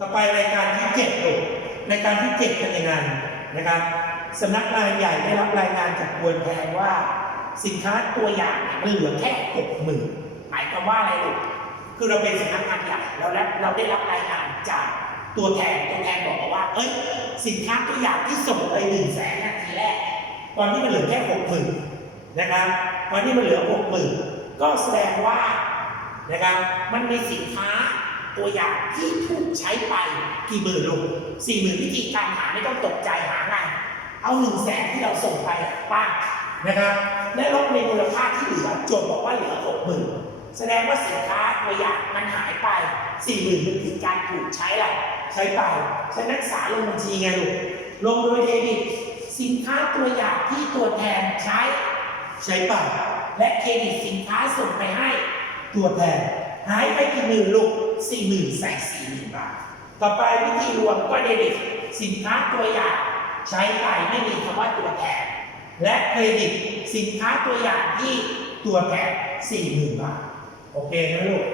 ต่อไปรายการที่เจ็ดลูกรายการที่เจ็ดเป็นยังไงนะครับสำนักงานใหญ่ได้รับรายงานจากบวนแทนว่า สินค้าตัวอย่างเนี่ยมันเหลือแค่หกหมื่นหมายความว่าอะไรลูกคือเราเป็นสำนักงานใหญ่เราได้เราได้รับรายงานจากตัวแทนตัวแทนบอกมาว่า เอ้ย สินค้าตัวอย่างที่ส่งไปหนึ่งแสนนาทีแรก ตอนนี้มันเหลือแค่หกหมื่นนะครับตอนนี้มันเหลือหกหมื่นก็แสดงว่านะครับมันมีสินค้า ตัวอย่างที่ถูกใช้ไปกี่หมื่นลูกสี่หมื่นวิธีการหาไม่ต้องตกใจหาง่ายเอาหนึ่งแสนที่เราส่งไปป้างนะครับ และลบในมูลค่าที่เหลือโจทย์บอกว่าเหลือหกหมื่นแสดงว่าสินค้าตัวอย่างมันหายไปสี่หมื่นมันคือการถูกใช้แหละใช้ไปฉะนั้นสาลงบัญชีไงลูกลงโดยเดบิตสินค้าตัวอย่างที่ตัวแทนใช้ใช้ไปและเครดิตสินค้าส่งไปให้ตัวแทนหายไปกี่หมื่นลูก สี่หมื่นใส่สี่หมื่นบาท ต่อไปวิธีรวมก็เดบิตสินค้าตัวอย่างใช้ไปไม่มีคำว่าตัวแทน และเครดิตสินค้าตัวอย่างที่ตัวแทนสี่หมื่นบาท โอเคนะลูก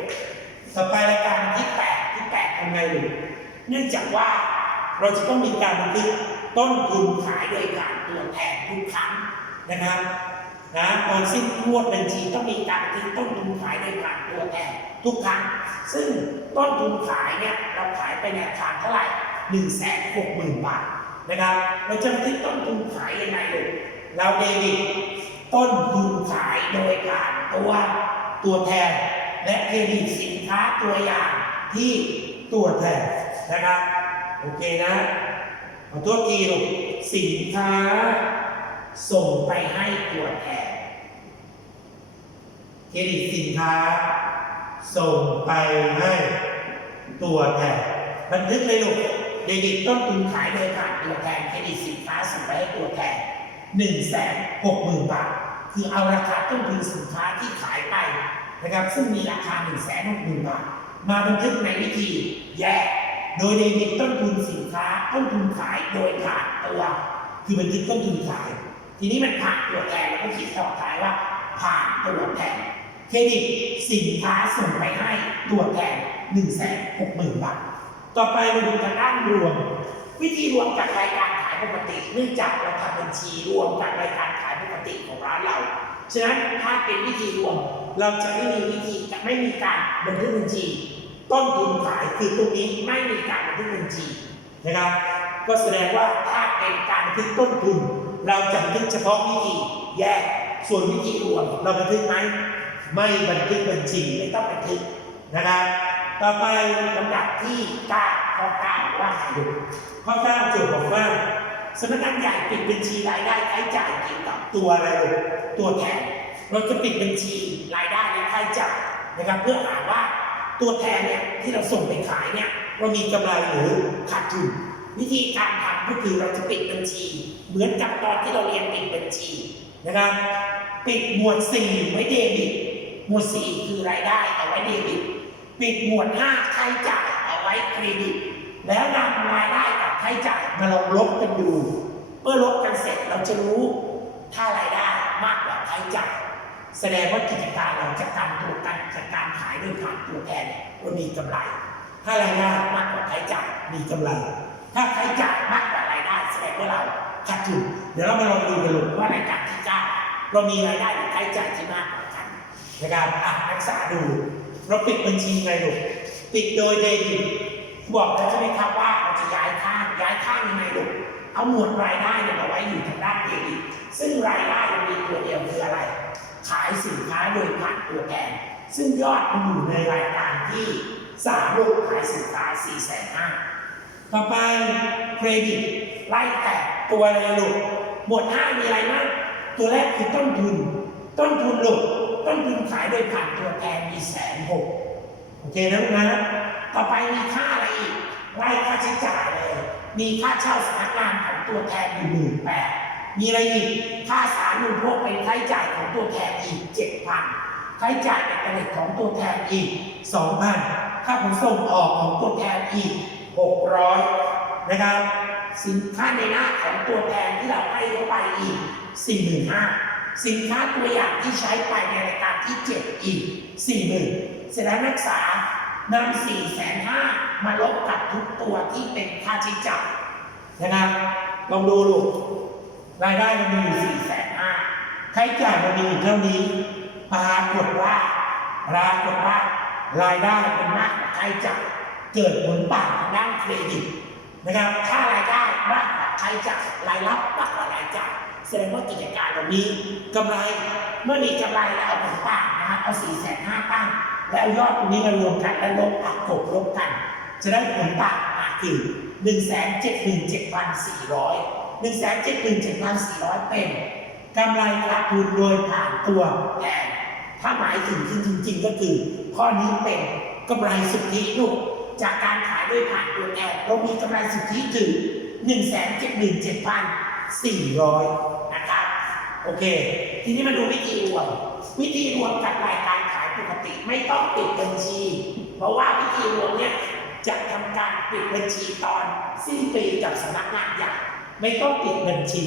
ต่อไปรายการที่แปดที่แปดทำไงลูก เนื่องจากว่าเราจะต้องมีการบันทึกต้นทุนขายโดยการตัวแทนทุกครั้งนะครับ นะตอนสิ้นงวดบัญชีต้องมีการทึกต้นทุนขายโดยการตัวแทนทุกครั้งซึ่งต้นทุนขายเนี่ยเราขายไปในราคาเท่าไหร่หนึ่งแสนหกหมื่นบาทนะครับเราจะบันทึกต้นทุนขายยังไงลูกเราเดบิตต้นทุนขายโดยการตัวตัวแทน และเครดิตสินค้าตัวอย่างที่ตัวแทนนะครับโอเคนะขอโทษทีลูกสินค้า ส่งไปให้ตัวแทนเครดิตสินค้า ส่งไปให้ตัวแทนบันทึกเลยลูกเดบิตต้นทุนขายโดยผ่านตัวแทนเครดิตสินค้าส่งไปให้ตัวแทน1นึ่งแสนหกหมื่นบาท คือเอาราคาต้นทุนสินค้าที่ขายไปนะครับซึ่งมีราคา1นึ่งแสนหกหมื่นบาท มาบันทึกในวิธีแยกโดยเดบิตต้นทุนสินค้าต้นทุนขายโดยผ่านตัว คือบันทึกต้นทุนขาย ทีนี้มันผ่านตัวแทนแล้วก็คิดต่อท้ายว่า ผ่านตัวแทนเครดิตสินค้าส่งไปให้ตัวแทน1นึ่งแสนหกหมื่นบาท ต่อไปมาดูทางด้านรวม วิธีรวมจากรายการขายปกติเนื่องจากเราทำบัญชีรวมกับรายการขายปกติของร้านเราฉะนั้นถ้าเป็นวิธีรวมเราจะไม่มีวิธีจะไม่มีการบันทึกบัญชี ต้นทุนขายคือตรงนี้ไม่มีการบันทึกบัญชีนะครับ ก็แสดงว่าถ้าเป็นการบันทึกต้นทุน เราจะบันทึกเฉพาะวิธีแยกส่วนวิธีรวมเราบันทึกไหมไม่บันทึกบัญชีไม่ต้องบันทึกนะครับต่อไปลำดับที่9ข้อ9ว่าไงดูข้อ9โจทย์บอกว่าสำนักงานใหญ่ปิดบัญชีรายได้ใช้จ่ายเกี่ยวกับตัวอะไรลูกตัวแทนเราจะปิดบัญชีรายได้และค่าใช้จ่ายนะครับ เพื่อหาว่าตัวแทนเนี่ยที่เราส่งไปขายเนี่ยเรามีกำไรหรือขาดทุน วิธีการทำก็คือเราจะปิดบัญชี เหมือนกับตอนที่เราเรียนปิดบัญชีนะครับ ปิดหมวด 4 ไว้เดบิต หมวด 4 คือรายได้เอาไว้เดบิต ปิดหมวด 5 ค่าใช้จ่ายเอาไว้เครดิต แล้วนำรายได้กับค่าใช้จ่ายมาลองลบกันดู เมื่อลบกันเสร็จเราจะรู้ถ้ารายได้มากกว่าค่าใช้จ่าย แสดงว่ากิจการเราจากการตัวกันจากการขายด้วยผ่านตัวแทนเนี่ยเรามีกำไร ถ้ารายได้มากกว่าค่าใช้จ่ายมีกำไร ถ้าใช้จ่ายมากกว่ารายได้แสดงว่าเราขาดทุนเดี๋ยวเรามาลองดูกันลูกว่ารายการที่เก้าเรามีรายได้หรือใช้จ่ายที่มากกว่ากันนะครับอะนักษาดู เราปิดบัญชีไงลูกปิดโดยเดบิตบอกแล้วใช่ไหมครับว่าเราจะย้ายข้างย้ายข้างยังไงลูกเอาหมวดรายได้เนี่ยมาไว้อยู่ทางด้านเดบิตซึ่งรายได้มันมีตัวเดียวคืออะไร ขายสินค้าโดยผ่านตัวแทนซึ่งยอดมันอยู่ในรายการที่สามลูกขายสินค้า4ี่แสนห้า ต่อไปเครดิตไล่แตกตัวอะไรลูกหมวดห้ามีอะไรบ้างตัวแรกคือต้นทุน ต้นทุนลูกต้นทุนขายโดยผ่านตัวแทนมีแสนหกโอเคนะลูกนะต่อไปมีค่าอะไรอีกไล่ค่าใช้จ่ายเลย มีค่าเช่าสำนักงานของตัวแทนอยู่หมื่นแปดมีอะไรอีกค่าสารนุนพวกเป็นค่าใช้จ่ายของตัวแทนอีกเจ็ดพันค่าใช้จ่ายอินเทอร์เน็ตของตัวแทนอีกสองพันค่าขนส่งออกของตัวแทนอีก หกร้อยนะครับ สินค้าในหน้าของตัวแทนที่เราให้เข้าไปอีกสี่หมื่นห้าสินค้าตัวอย่างที่ใช้ไปในรายการที่เจ็ดอีกสี่หมื่นเสร็จแล้วนักศึกษานำสี่แสนห้ามาลบกับทุกตัวที่เป็นค่าใช้จ่ายนะครับลองดูลูกรายได้มันมีอยู่สี่แสนห้าค่าใช้จ่ายมันมีอยู่เท่านี้ปรากฏว่าปรากฏว่ารายได้มันมากกว่าค่าใช้จ่าย เกิดผลต่างด้านเครดิตนะครับถ้ารายได้มากกว่าใช้จ่ายรายรับมากกว่ารายจ่ายแสดงว่ากิจการเรามีกำไรเมื่อมีกำไรแล้วเอาผลต่างนะครับเอาสี่แสนห้าตั้งแล้วยอดตรงนี้มารวมกันแล้วลบหักกบลบกัน จะได้ผลต่างมาคือหนึ่งแสนเจ็ดหมื่นเจ็ดพันสี่ร้อยหนึ่งแสนเจ็ดหมื่นเจ็ดพันสี่ร้อยเป็นกำไรขาดทุนโดยผ่านตัวแทนถ้าหมายถึงจริงๆก็คือ ข้อนี้เป็นกำไรสุทธิลูก จากการขายด้วยผ่านตัวแทนเรามีกำไรสุทธิถึง177,400 นะครับ โอเค ทีนี้มาดูวิธีรวม วิธีรวมกับรายการขายปกติไม่ต้องปิดบัญชี เพราะว่าวิธีรวมเนี่ยจะทำการปิดบัญชีตอนสิ้นปีกับสำนักงานใหญ่ไม่ต้องปิดบัญชี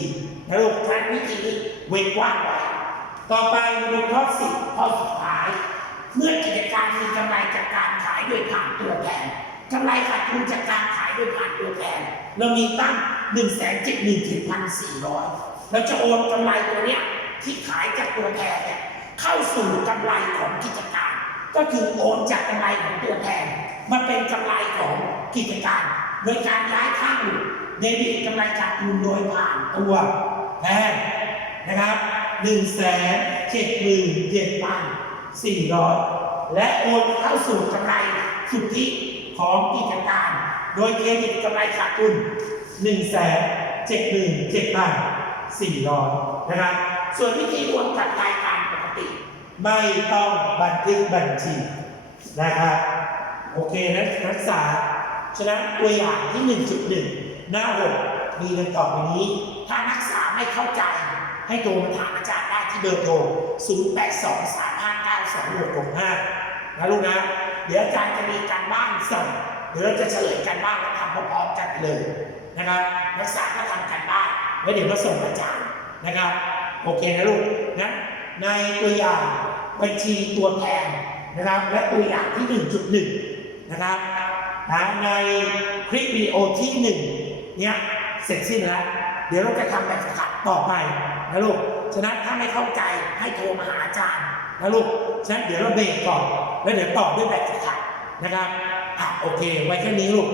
นะลูกท่านวิธีนี้เว้นว่างไว้ต่อไปดูข้อสิบข้อสุดท้าย เมื่อกิจการมีกำไรจากการขายโดยผ่านตัวแทนกำไรขาดทุนจากการขายโดยผ่านตัวแทนเรามีตั้ง1 7 7 4 0 0เราจะโอนกำไรตัวเนี้ยที่ขายจากตัวแทนเนี่ยเข้าสู่กำไรของกิจการ ก็คือโอนจากกำไรของตัวแทนมาเป็นกำไรของกิจการ โดยการย้ายข้างเดบิตกำไรขาดทุนโดยผ่านตัวแทนนะครับ1 7 7 7 400 และโอนเข้าสู่กำไรสุทธิของกิจการ โดยเครดิตกำไรขาดทุน1 7 7 7 400 นะครับ ส่วนวิธีโอนกับรายการปกติ ไม่ต้องบันทึกบัญชีนะครับ โอเคนะนักศึกษาฉะนั้นตัวอย่างที่ 1.1 หน้า 6 มีดังต่อไปนี้ ถ้านักศึกษาไม่เข้าใจให้โทรมาถามอาจารย์ได้ที่เบอร์โทร 0 8 2 3 5 9 2 6 6 5นะลูกนะ เดี๋ยวอาจารย์จะมีการบ้านส่งเดี๋ยวเราจะเฉลยการบ้านแล้วทำพร้อมๆกันเลยนะครับ นักศึกษาก็ทำกันบ้านแล้วเดี๋ยวมาส่งอาจารย์นะครับ โอเคนะลูกนะในตัวอย่างบัญชีตัวแทนนะครับ และตัวอย่างที่ 1.1 นะครับนะในคลิปวิดีโอที่1เนี่ยเสร็จสิ้นแล้ว เดี๋ยวเราจะทำแบบฝึกหัดต่อไปนะลูก ฉะนั้นถ้าไม่เข้าใจให้โทรมาหาอาจารย์ นะลูกฉะนั้นเดี๋ยวเราเบรกก่อน แล้วเดี๋ยวต่อด้วยแบบฝึกหัดนะครับอะโอเค ไว้แค่นี้ลูก